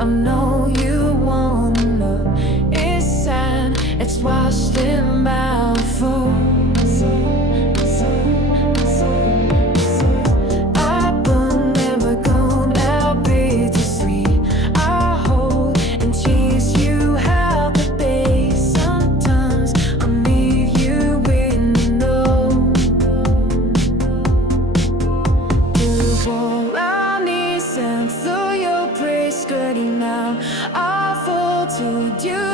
I know you wanna. It's sad, it's washed in my phone. Now I fall to you.